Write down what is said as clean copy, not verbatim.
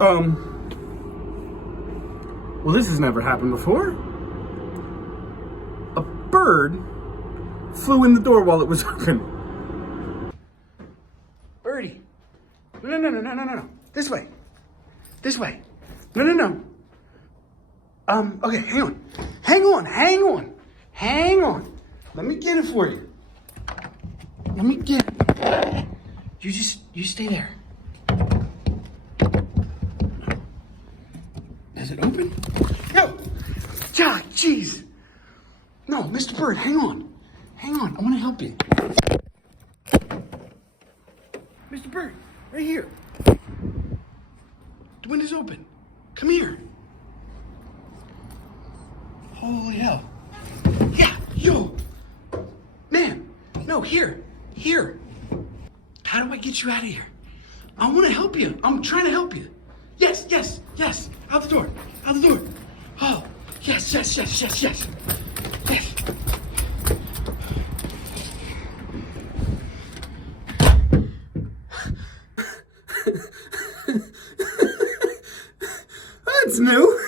Well, this has never happened before. A bird flew in the door while it was open. Birdie. No. This way. This way. No. Okay, hang on. Hang on. Let me get it for you. Let me get it. You stay there. Is it open? No! God, jeez. No, Mr. Bird, hang on. I want to help you. Mr. Bird, right here. The window's open. Come here. Holy hell. Yeah, yo. Man, no, here. How do I get you out of here? I want to help you. I'm trying to help you. Yes. Out the door. Oh, yes. Yes. That's new.